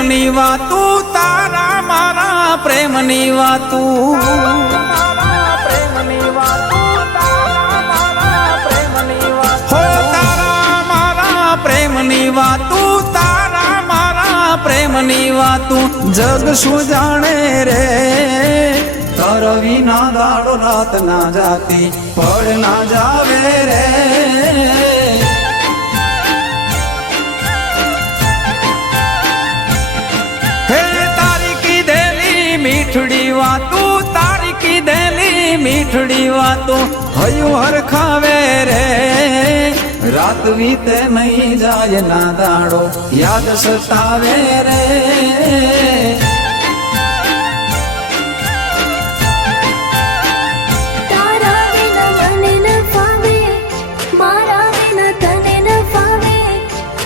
પ્રેમની વાતું તારા મારા પ્રેમની વાતું તારા મારા પ્રેમની વાતું જગ શું જાણે રે તાર વિના દાડો રાત ના જાતી પડ ના જાવે રે હે તારી કીધેલી મીઠડી વાતું તારી કીધેલી મીઠડી વાતું હયું હરખાવે રે રાત વીતે નહીં જાય ના દાડો યાદ સતાવે રે